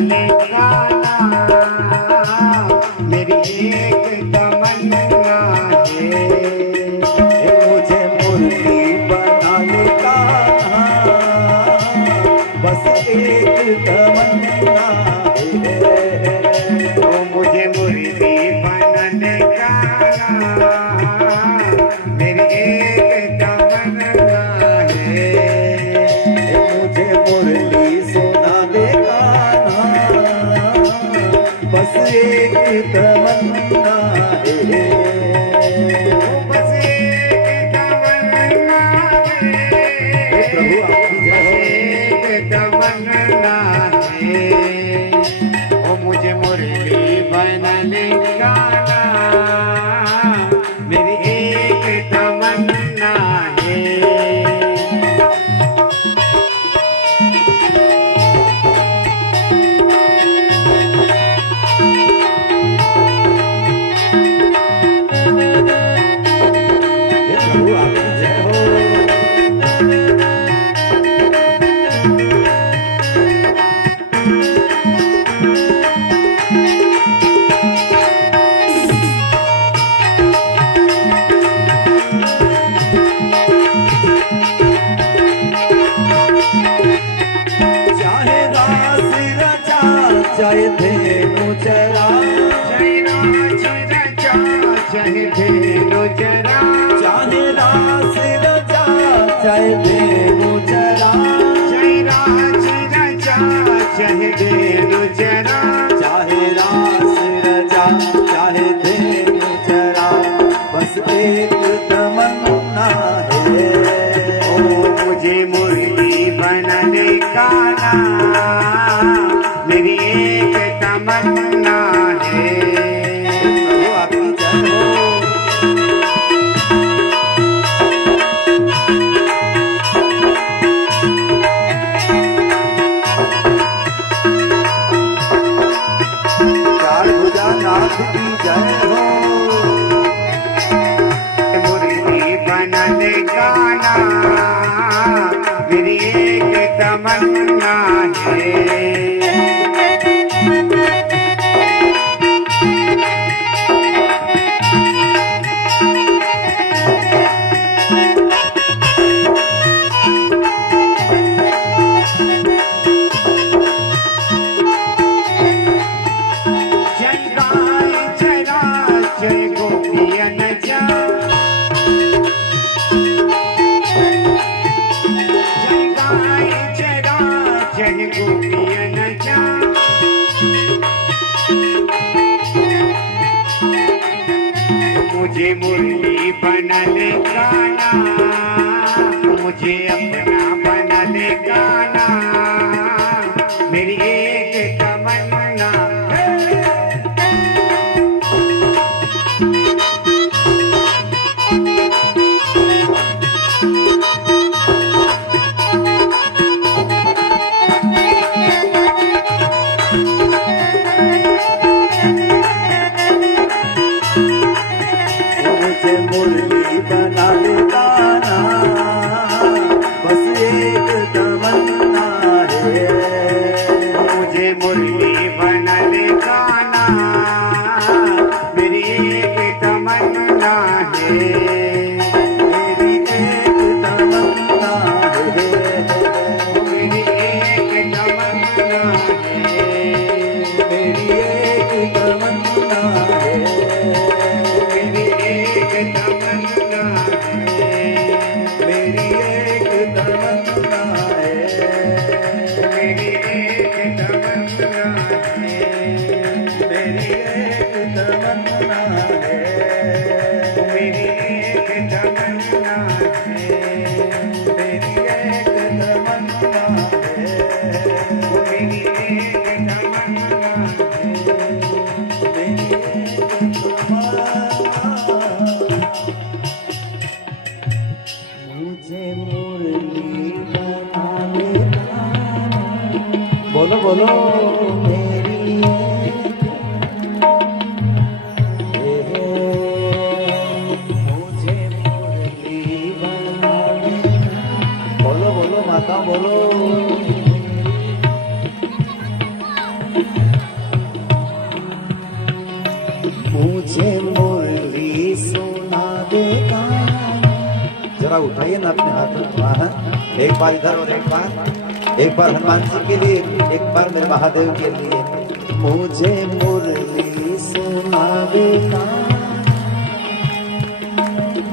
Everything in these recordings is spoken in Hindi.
ले गाना, मेरी एक तमन्ना है, मुझे मुरली बना ले गाना, बस एक तमन्ना है। ओ मुझे मुर्गी बनने गाना, मेरी एक तमन्ना है, मुझे मुरली सुना दे गाना, बस एक तमन्ना है। बस एक तमन्ना है, प्रभु आपकी जय हो। एक तमन्ना है, ओ मुझे मुरली बनने गाना, मेरी एक तमन्ना है। प्रभु आपकी जय हो। चाहे दास रचा, चाहे धेनु चरा, चाहे राज रचा, चाहे धेनु चरा, चाहे दास रचा, चाहे धेनु चरा, चाहे राज रचा, चाहे धेनु चरा, चाहे दास रचा, चाहे धेनु चरा, बस एक तमन्ना है। ओ मुझे मुरली बनने गाना, मेरी एक तमन्ना है। प्रभु आपकी जय हो। चार भुजा नाथ की जय हो। मुरली बनने गाना, मेरी एक तमन्ना है। जय गाय चरा, जय गोपियन जा, जय गाय चरा, जय गोपियन जा, मुझे मुरली बनने गाना, मुझे अपना बनने गाना, मेरी एक तमन्ना है। मुझे मुरली बना ले गाना, बस एक तमन्ना है। मुझे मुरली बनने गाना, मेरी एक तमन्ना है। मेरी एक तमन्ना है। मेरी एक तमन्ना है। मेरी एक तमन्ना है। मेरी एक तमन्ना है। मेरी एक तमन्ना है। मेरी एक तमन्ना है। मेरी एक तमन्ना है। मेरी एक तमन्ना है। मेरी एक तमन्ना है। मेरी एक तमन्ना है। मेरी एक मुझे मुरली बना ले गाना। बोलो बोलो मेरी मुझे मुरली बना ले। बोलो बोलो माता बोलो। मुझे मुरली सुना दे जरा उठाइए ना अपने हाथों। हाँ, एक बार इधर और एक बार हनुमान जी के लिए, एक बार मेरे महादेव के लिए। मुझे मुरली सुना दे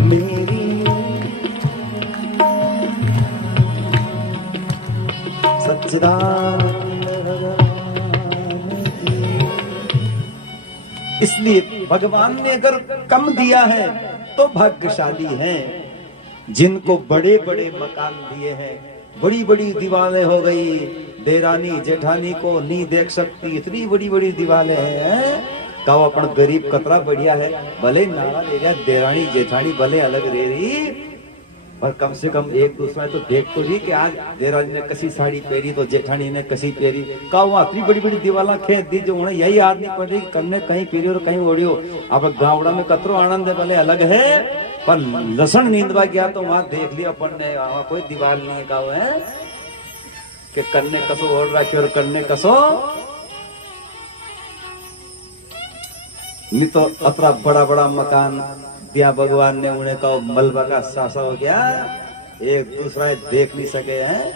मेरी सच्चिदानंद भगवान की। इसलिए भगवान ने अगर कम दिया है तो भाग्यशाली हैं। जिनको बड़े बड़े मकान दिए हैं, बड़ी बड़ी दीवारें हो गई, देरानी जेठानी को नहीं देख सकती, इतनी बड़ी बड़ी दीवारें हैं। कहो अपन गरीब कतरा बढ़िया है, भले नारा ले जा, देरानी जेठानी भले अलग रह रही, पर कम से कम एक दूसरा तो देख तो रही कि आज देरानी ने कसी साड़ी पहरी तो जेठानी ने कसी पहरी। कहा वहां इतनी बड़ी बड़ी दीवाला खेत दी जो उन्हें यही याद नहीं पड़ रही कन्ने कहीं पहरी और कहीं ओढ़ियो। अब गावड़ा में कतरो आनंद है, भले अलग है, पर लसन नींदवा गया तो वहां देख लिया अपन ने, वहां कोई दीवार नहीं कहा है कि कन्ने कसो ओढ़ रखे और कन्ने कसो नहीं। तो अतरा बड़ा बड़ा मकान दिया भगवान ने, उन्हें कहा मलबा का सासा हो गया, एक दूसरा देख नहीं सके हैं।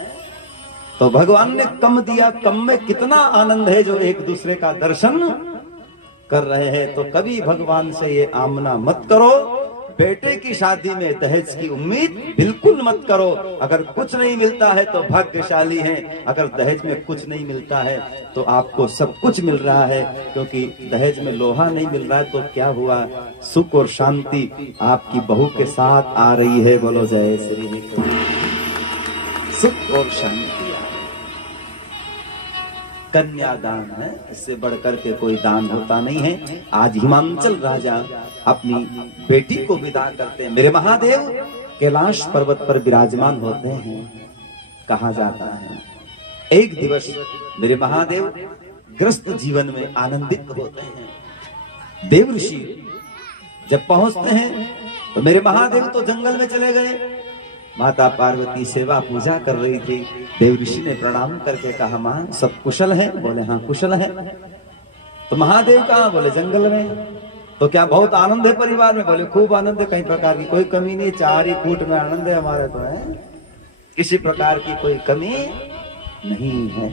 तो भगवान ने कम दिया, कम में कितना आनंद है जो एक दूसरे का दर्शन कर रहे हैं। तो कभी भगवान से ये आमना मत करो। बेटे की शादी में दहेज की उम्मीद बिल्कुल मत करो। अगर कुछ नहीं मिलता है तो भाग्यशाली हैं, अगर दहेज में कुछ नहीं मिलता है तो आपको सब कुछ मिल रहा है, क्योंकि दहेज में लोहा नहीं मिल रहा है तो क्या हुआ, सुख और शांति आपकी बहू के साथ आ रही है। बोलो जय श्री कृष्ण। सुख और शांति कन्यादान है, इससे बढ़कर के कोई दान होता नहीं है। आज हिमांचल राजा अपनी बेटी को विदा करते हैं। मेरे महादेव कैलाश पर्वत पर विराजमान होते हैं। कहा जाता है एक दिवस मेरे महादेव ग्रस्त जीवन में आनंदित होते हैं। देव ऋषि जब पहुंचते हैं तो मेरे महादेव तो जंगल में चले गए। माता पार्वती सेवा पूजा कर रही थी। देव ऋषि ने प्रणाम करके कहा, मां सब कुशल है? बोले हाँ कुशल है। तो महादेव कहाँ? बोले जंगल में। तो क्या बहुत आनंद है परिवार में? बोले खूब आनंद है, कई प्रकार की कोई कमी नहीं, चार ही फूट में आनंद है हमारे तो है, किसी प्रकार की कोई कमी नहीं है।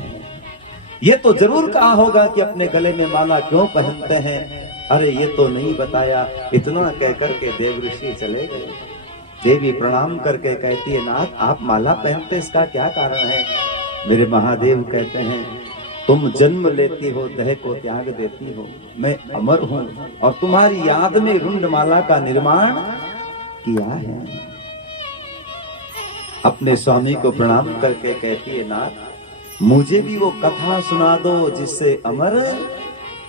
ये तो जरूर कहा होगा कि अपने गले में माला क्यों पहनते हैं? अरे ये तो नहीं बताया। इतना कहकर के देव ऋषि चले गए। देवी प्रणाम करके कहती है, नाथ आप माला पहनते इसका क्या कारण है? मेरे महादेव कहते हैं, तुम जन्म लेती हो, देह को त्याग देती हो, मैं अमर हूं और तुम्हारी याद में रुंडमाला का निर्माण किया है। अपने स्वामी को प्रणाम करके कहती है, नाथ मुझे भी वो कथा सुना दो जिससे अमर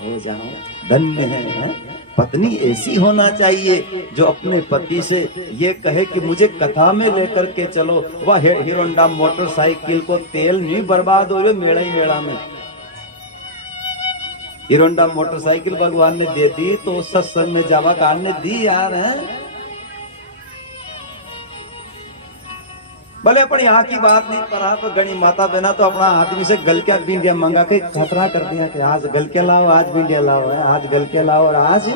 हो जाऊं। धन्य है पत्नी ऐसी होना चाहिए जो अपने पति से ये कहे कि मुझे कथा में लेकर के चलो। वह हीरो होंडा मोटरसाइकिल को तेल नहीं बर्बाद हो रहे मेड़ा ही मेड़ा में। हीरो होंडा मोटरसाइकिल भगवान ने दे दी तो सत्संग में जावा कार ने दी यार है। भले अपन यहाँ की बात नहीं करा तो गणी माता बहना तो अपना आदमी से गलकिया भिंडिया मंगा के खतरा कर दिया कि आज गलके लाओ, आज भिंडिया लाओ, आज गलके लाओ और आज।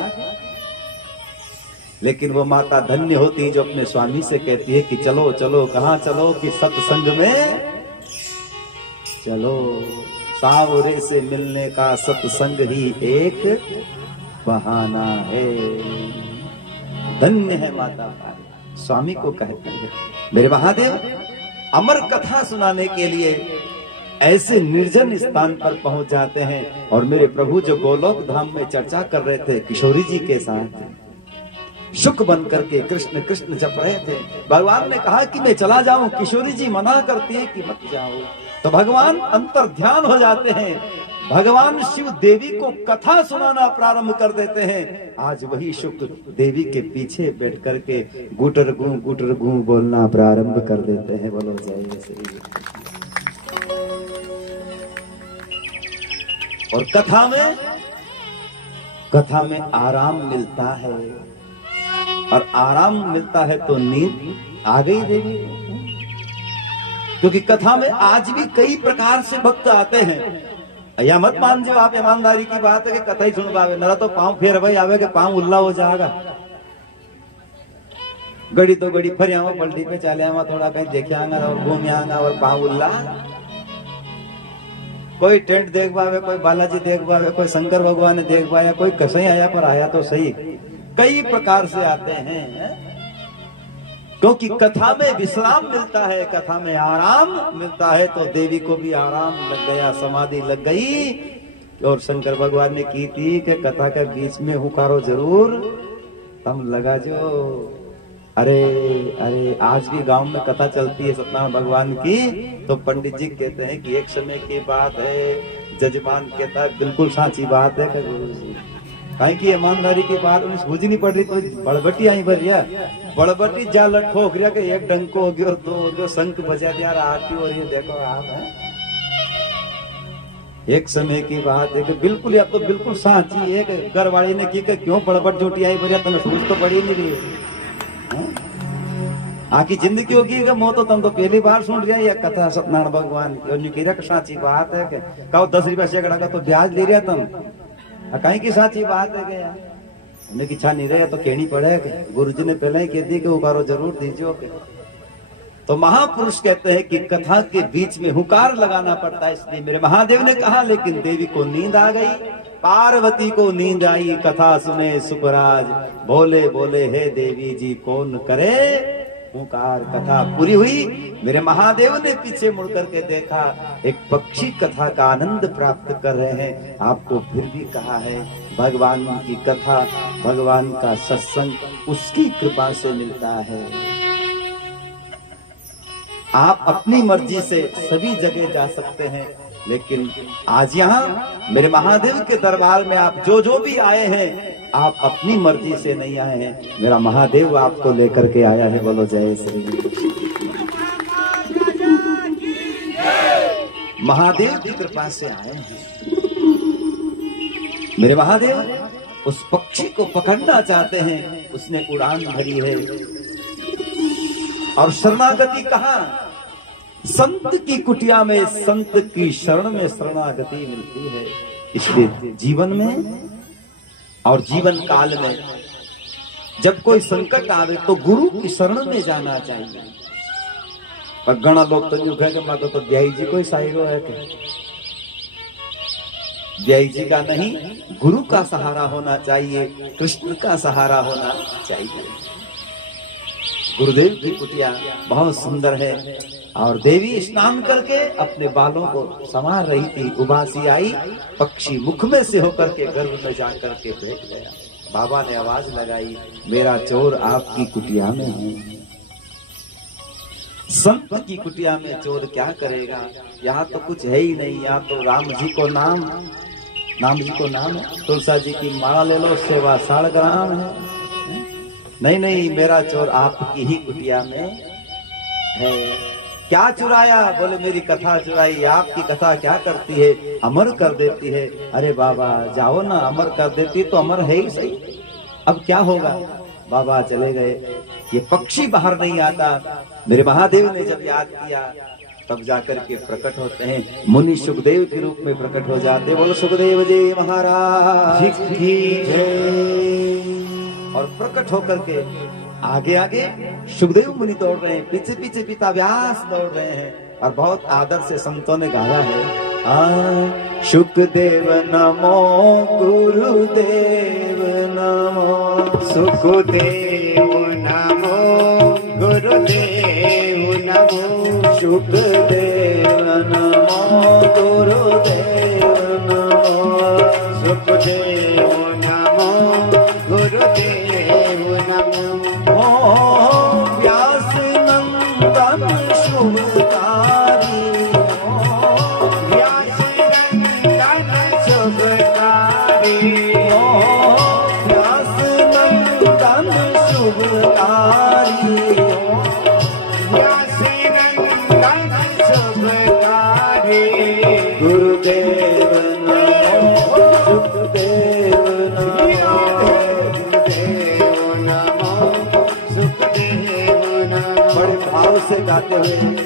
लेकिन वो माता धन्य होती जो अपने स्वामी से कहती है कि चलो चलो। कहाँ चलो? कि सत्संग में चलो। सावरे से मिलने का सत्संग ही एक बहाना है। धन्य है माता स्वामी को कहते हैं। मेरे महादेव अमर कथा सुनाने के लिए ऐसे निर्जन स्थान पर पहुंच जाते हैं। और मेरे प्रभु जो गोलोक धाम में चर्चा कर रहे थे किशोरी जी के साथ, शुक बन करके कृष्ण कृष्ण जप रहे थे। भगवान ने कहा कि मैं चला जाऊं, किशोरी जी मना करती है कि मत जाओ। तो भगवान अंतर ध्यान हो जाते हैं। भगवान शिव देवी को कथा सुनाना प्रारंभ कर देते हैं। आज वही शुक देवी के पीछे बैठ करके गुटर गू बोलना प्रारंभ कर देते हैं। बोलो जय श्री। और कथा में आराम मिलता है, और आराम मिलता है तो नींद आ गई देवी। क्योंकि कथा में आज भी कई प्रकार से भक्त आते हैं। या मत मान जो आप ईमानदारी की बात है कि कथा ही सुन पावे, नरा तो पांव फेर भाई आवे के पांव उल्ला हो जाएगा। गड़ी तो गड़ी फिर यहाँ पलटी पे चले आवा, थोड़ा कहीं देखे आंगा और घूम आंगा और पांव उल्ला। कोई टेंट देख पावे, कोई बालाजी देख पावे, कोई शंकर भगवान ने देख पाया, कोई कहीं आया पर आया तो सही। कई प्रकार से आते हैं, क्योंकि कथा में विश्राम मिलता है, कथा में आराम मिलता है। तो देवी को भी आराम लग गया, समाधि लग गई। और शंकर भगवान ने की थी कि कथा के बीच में हुकारो जरूर तम लगा जो। अरे अरे आज भी गांव में कथा चलती है सत्यनारायण भगवान की, तो पंडित जी कहते हैं कि एक समय की बात है, जजमान कहता है बिल्कुल साची बात है गुरु जी, कहीं की ईमानदारी की बात उन्हें सूझ नहीं पड़ रही। तो बड़बटी आई भरिया, बड़बटी जा लठो गया कि एक डंको हो गया, दो हो गया, शंख बजा दिया, आरती हो रही है, देखो आप है। एक समय की बात है कि बिल्कुल या तो बिल्कुल साची एक घर वाली ने की कि क्यों बड़बट झूठी आई भरिया, तुम्हें सूझ तो पड़ी नहीं रही। आखी जिंदगी होगी मो तो तुम तो पहली बार सुन रहा है ये कथा सत्यनारायण भगवान की। साची बात है कि कहो 10 रुपया सैकड़ा का तो ब्याज ले रहा तुम, कहीं की साची बात है क्या? उन्हें इच्छा नहीं रहे तो कहनी पड़े। गुरु जी ने पहले ही कह दी कि हुकारो जरूर दीजिए। तो महापुरुष कहते हैं कि कथा के बीच में हुकार लगाना पड़ता है। इसलिए मेरे महादेव ने कहा, लेकिन देवी को नींद आ गई, पार्वती को नींद आई, कथा सुने सुखराज, बोले बोले हे देवी जी कौन करे हुकार। कथा पूरी हुई, मेरे महादेव ने पीछे मुड़ करके देखा, एक पक्षी कथा का आनंद प्राप्त कर रहे हैं। आपको फिर भी कहा है, भगवान की कथा, भगवान का सत्संग उसकी कृपा से मिलता है। आप अपनी मर्जी से सभी जगह जा सकते हैं, लेकिन आज यहाँ मेरे महादेव के दरबार में आप जो भी आए हैं, आप अपनी मर्जी से नहीं आए हैं, मेरा महादेव आपको लेकर के आया है। बोलो जय श्री महादेव की कृपा से आए हैं। मेरे महादेव उस पक्षी को पकड़ना चाहते हैं, उसने उड़ान भरी है। और शरणागति कहाँ? संत की कुटिया में, संत की शरण में शरणागति मिलती है। इसलिए जीवन में और जीवन काल में जब कोई संकट आवे तो गुरु की शरण में जाना चाहिए। पर घना लोग तो यूं कहे मां तो ब्याई जी कोई साइरो है, ब्याई जी का नहीं, गुरु का सहारा होना चाहिए, कृष्ण का सहारा होना चाहिए। गुरुदेव की कुटिया बहुत सुंदर है। और देवी स्नान करके अपने बालों को संवार रही थी। उबासी आई, पक्षी मुख में से होकर के गर्भ में जाकर के बैठ गया। बाबा ने आवाज लगाई, मेरा चोर आपकी कुटिया में है। संत की कुटिया में चोर क्या करेगा? यहाँ तो कुछ है ही नहीं। यहाँ तो राम जी को नाम है, तुलसा जी की माला ले लो, सेवा 1.5 ग्राम है। नहीं, मेरा चोर आपकी ही कुटिया में है। क्या चुराया? बोले मेरी कथा चुराई। आपकी कथा क्या करती है? अमर कर देती है। अरे बाबा जाओ ना, अमर कर देती तो अमर है ही सही, अब क्या होगा? बाबा चले गए। ये पक्षी बाहर नहीं आता। मेरे महादेव ने जब याद किया तब जाकर के प्रकट होते हैं, मुनि सुखदेव के रूप में प्रकट हो जाते। बोलो सुखदेव जी महाराज की जय। और प्रकट होकर के आगे सुखदेव मुनि दौड़ रहे हैं, पीछे पिता व्यास दौड़ रहे हैं। और बहुत आदर से संतों ने गाया है, सुखदेव नमो गुरुदेव नमो, सुखदेव नमो गुरुदेव नमो, सुखदेव नमो गुरुदेव नमो, सुखदेव नमो गुरुदेव नमो। व्यास नंदन शुभकारी, व्यास नंदन शुभकारी, व्यास नंदन शुभकारी, व्यास नंदन शुभकारी। गुरुदेव नमो सुखदेव नमो, सुखदेव नमो। बड़े भाव से गाते हुए